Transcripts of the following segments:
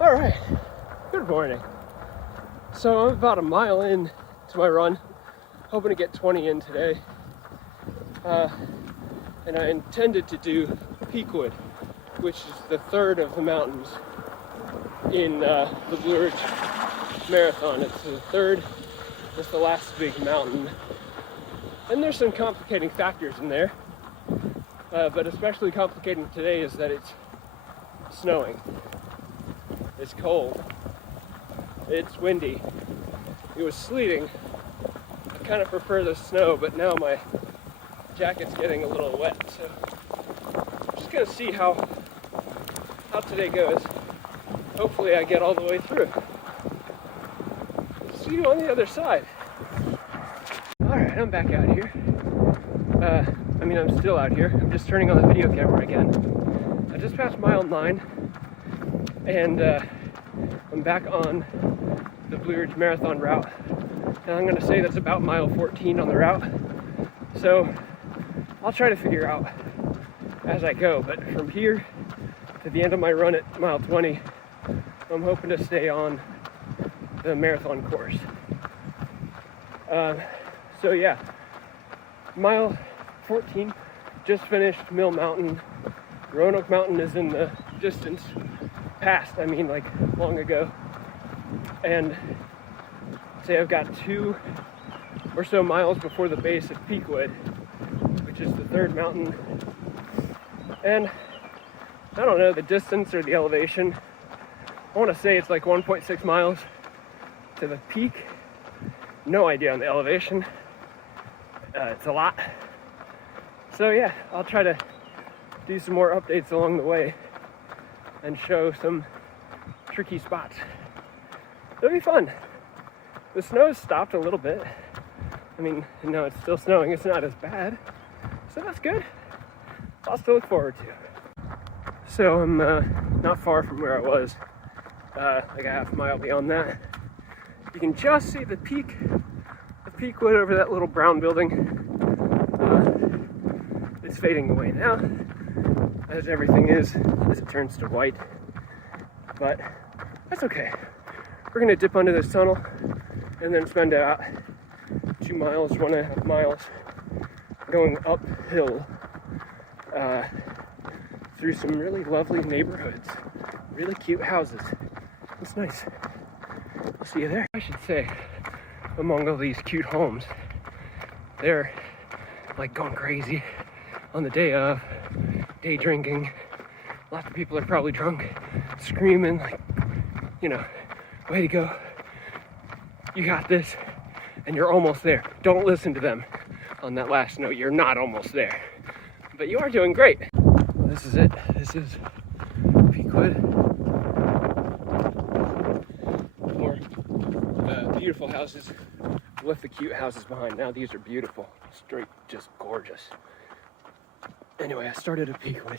All right, good morning. So I'm about a mile in to my run, hoping to get 20 in today. And I intended to do Peakwood, which is the third of the mountains in the Blue Ridge Marathon. It's the third, it's the last big mountain. And there's some complicating factors in there, but especially complicating today is that it's snowing. It's cold. It's windy. It was sleeting. I kind of prefer the snow, but now my jacket's getting a little wet, so I'm just gonna see how today goes. Hopefully I get all the way through. See you on the other side. Alright, I'm back out here. I'm still out here. I'm just turning on the video camera again. I just passed mile 9, and I'm back on the Blue Ridge Marathon route. And I'm gonna say that's about mile 14 on the route. So I'll try to figure out as I go, but from here to the end of my run at mile 20, I'm hoping to stay on the marathon course. So yeah, mile 14, just finished Mill Mountain. Roanoke Mountain is in the distance, past, like long ago. And say I've got 2 or so miles before the base of Peakwood, which is the third mountain. And I don't know the distance or the elevation. I want to say it's like 1.6 miles to the peak. No idea on the elevation. It's a lot. So yeah, I'll try to do some more updates along the way and show some tricky spots. It'll be fun. The snow's stopped a little bit. No, it's still snowing. It's not as bad. So that's good. Lots to look forward to. So I'm not far from where I was. Like a half mile beyond that. You can just see the peak of Peakwood over that little brown building. It's fading away now, as everything is, as it turns to white. But that's okay. We're gonna dip under this tunnel and then spend about 2 miles, 1.5 miles, going uphill through some really lovely neighborhoods, really cute houses. It's nice. I'll see you there. I should say, among all these cute homes, they're like going crazy on the day of, day drinking. Lots of people are probably drunk, screaming like, way to go. You got this, and you're almost there. Don't listen to them on that last note. You're not almost there, but you are doing great. Well, this is it. This is Peakwood. More beautiful houses. Left the cute houses behind. Now these are beautiful. Straight, just gorgeous. Anyway, I started at Peakwood,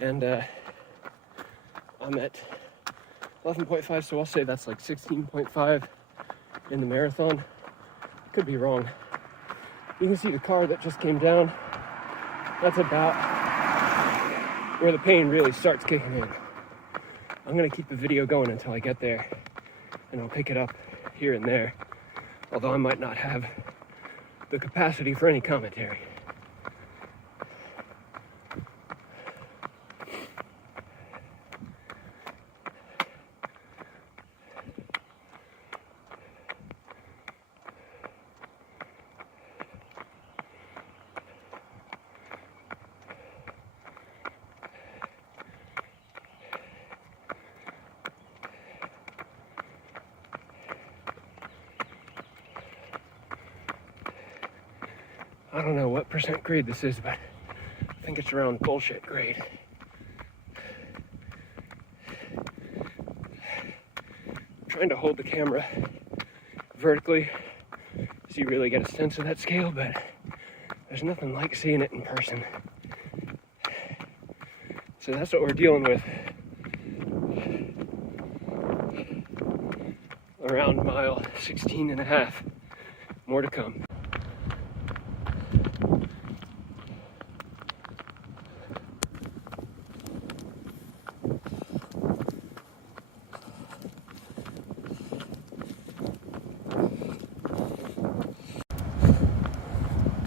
and I'm at 11.5, so I'll say that's like 16.5 in the marathon. Could be wrong. You can see the car that just came down. That's about where the pain really starts kicking in. I'm gonna keep the video going until I get there, and I'll pick it up here and there, although I might not have the capacity for any commentary. I don't know what % grade this is, but I think it's around bullshit grade. I'm trying to hold the camera vertically so you really get a sense of that scale, but there's nothing like seeing it in person. So that's what we're dealing with. Around mile 16 and a half. More to come.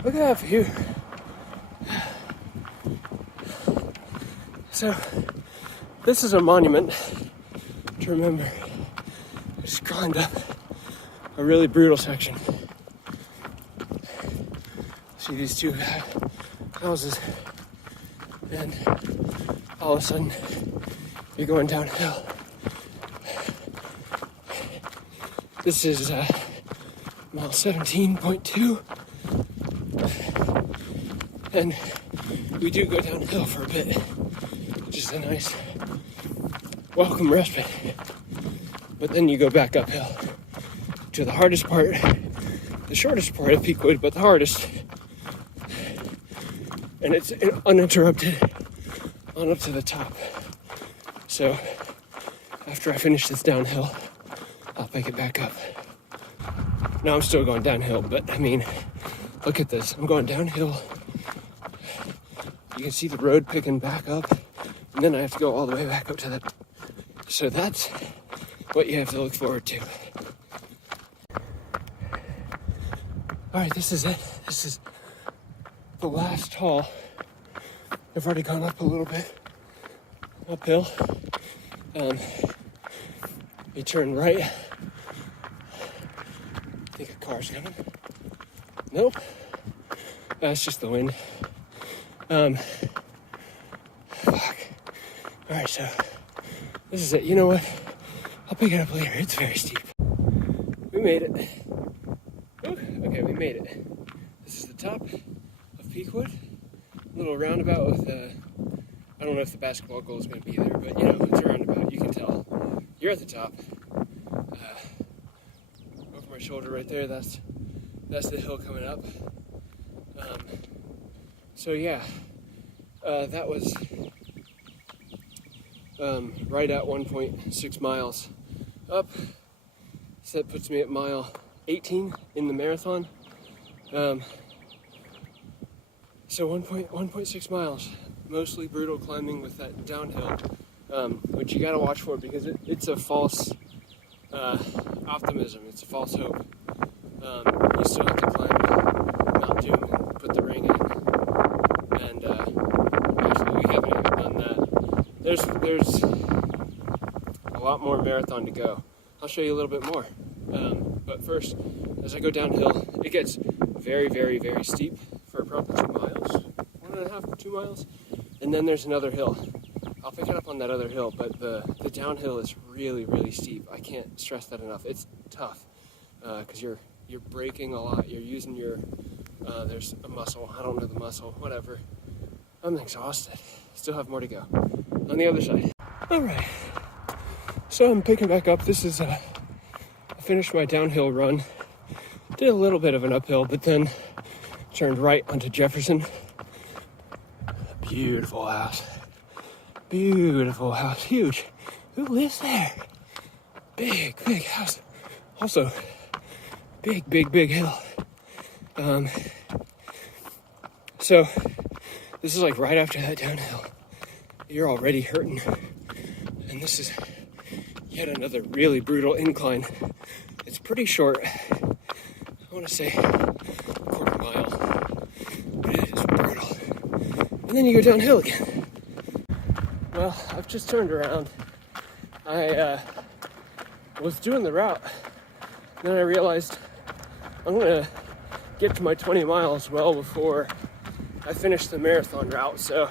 Look at that view. So, this is a monument to remember. I just climbed up a really brutal section. See these two houses, and all of a sudden, you're going downhill. This is mile 17.2, and we do go downhill for a bit, which is a nice welcome respite. But then you go back uphill to the hardest part, the shortest part of Peakwood, but the hardest. And it's uninterrupted on up to the top. So after I finish this downhill, I'll pick it back up. Now I'm still going downhill, but I mean, look at this. I'm going downhill. You can see the road picking back up, and then I have to go all the way back up to that. So that's what you have to look forward to. All right, this is it. This is the last haul. I've already gone up a little bit uphill. You turn right. I think a car's coming. Nope. That's just the wind. Fuck. All right, so this is it. You know what? I'll pick it up later. It's very steep. We made it. Okay, we made it. This is the top of Peakwood. A little roundabout with I don't know if the basketball goal is going to be there, but you know, it's a roundabout. You can tell. You're at the top. Over my shoulder right there, that's the hill coming up. So yeah, that was right at 1.6 miles up. So that puts me at mile 18 in the marathon. So 1.6 miles, mostly brutal climbing with that downhill, which you gotta watch for because it's a false optimism, it's a false hope. You still have to climb Mount Doom and put the ring in. And actually, we haven't even done that. There's a lot more marathon to go. I'll show you a little bit more. But first, as I go downhill, it gets very, very, very steep for probably 2 miles, 1.5, 2 miles. And then there's another hill. I'll pick it up on that other hill, but the downhill is really, really steep. I can't stress that enough. It's tough because you're braking a lot. You're using your, there's a muscle. I don't know the muscle, whatever. I'm exhausted. Still have more to go. On the other side. All right. So I'm picking back up. This is, I finished my downhill run. Did a little bit of an uphill, but then turned right onto Jefferson. Beautiful house. Beautiful house. Huge. Who lives there? Big, big house. Also, big, big, big hill. So, this is like right after that downhill. You're already hurting. And this is yet another really brutal incline. It's pretty short. I want to say a quarter mile. But it is brutal. And then you go downhill again. Well, I've just turned around. I was doing the route. Then I realized I'm going to get to my 20 miles well before I finish the marathon route. So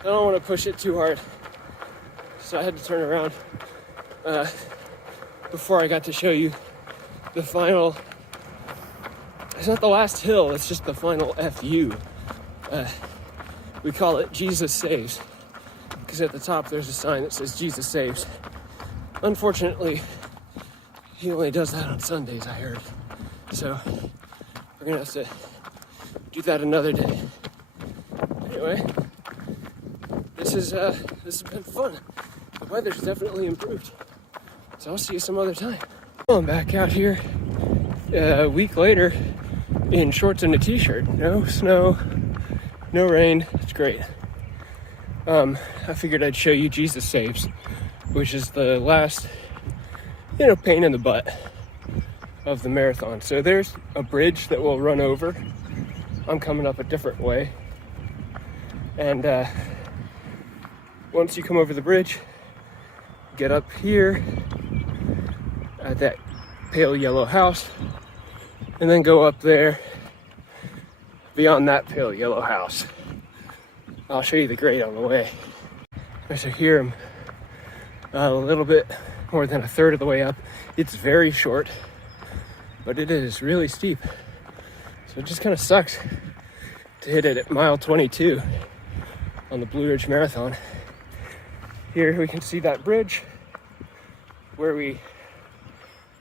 I don't want to push it too hard. So I had to turn around before I got to show you the final. It's not the last hill, it's just the final FU. We call it Jesus Saves, because at the top there's a sign that says Jesus Saves. Unfortunately, he only does that on Sundays, I heard. So we're gonna have to do that another day. Anyway, this has been fun. The weather's definitely improved. So I'll see you some other time. I'm back out here a week later in shorts and a t-shirt. No snow, no rain. It's great. I figured I'd show you Jesus Saves, which is the last, pain in the butt of the marathon. So there's a bridge that we'll run over I'm coming up a different way. And once you come over the bridge, get up here at that pale yellow house, and then go up there beyond that pale yellow house. I'll show you the grade on the way. So here I'm a little bit more than a third of the way up. It's very short, but it is really steep. So it just kind of sucks to hit it at mile 22 on the Blue Ridge Marathon. Here we can see that bridge where we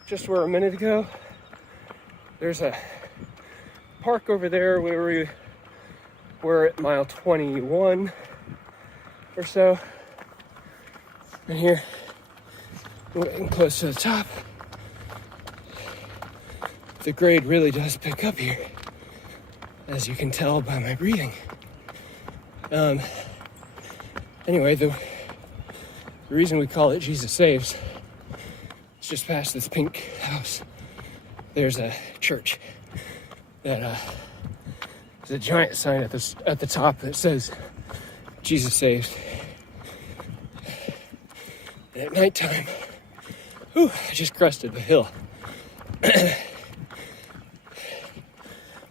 just were a minute ago. There's a park over there where we were at mile 21 or so. And here, we're getting close to the top. The grade really does pick up here, as you can tell by my breathing. Anyway, the reason we call it Jesus Saves, it's just past this pink house. There's a church that there's a giant sign at the top that says Jesus Saves. And at nighttime, I just crested the hill.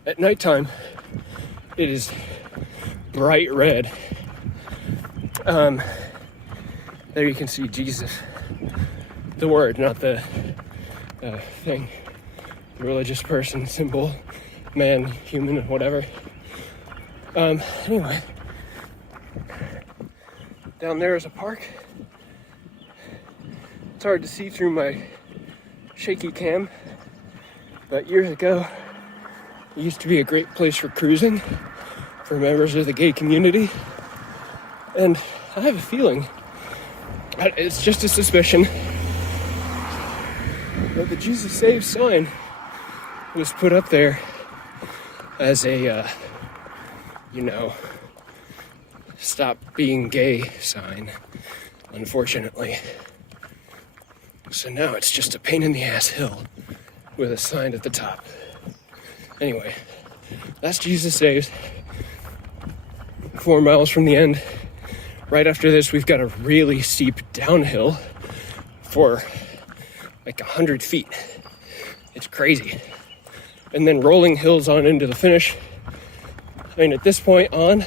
At nighttime, it is bright red. There you can see Jesus, the word, not the thing, the religious person, symbol, man, human, whatever. Anyway, down there is a park. It's hard to see through my shaky cam, but years ago, it used to be a great place for cruising for members of the gay community. And I have a feeling, it's just a suspicion, that the Jesus Saves sign was put up there as a, stop being gay sign, unfortunately. So now it's just a pain in the ass hill with a sign at the top. Anyway, that's Jesus Saves. 4 miles from the end. Right after this, we've got a really steep downhill for like 100 feet. It's crazy. And then rolling hills on into the finish. I mean, at this point on,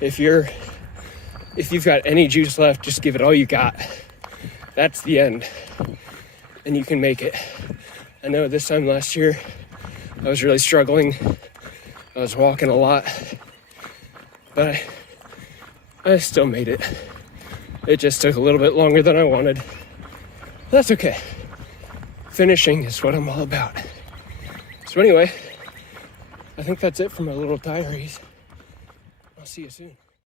if you've got any juice left, just give it all you got. That's the end. And you can make it. I know this time last year, I was really struggling. I was walking a lot. But I still made it. It just took a little bit longer than I wanted. That's okay. Finishing is what I'm all about. So anyway, I think that's it for my little diaries. I'll see you soon.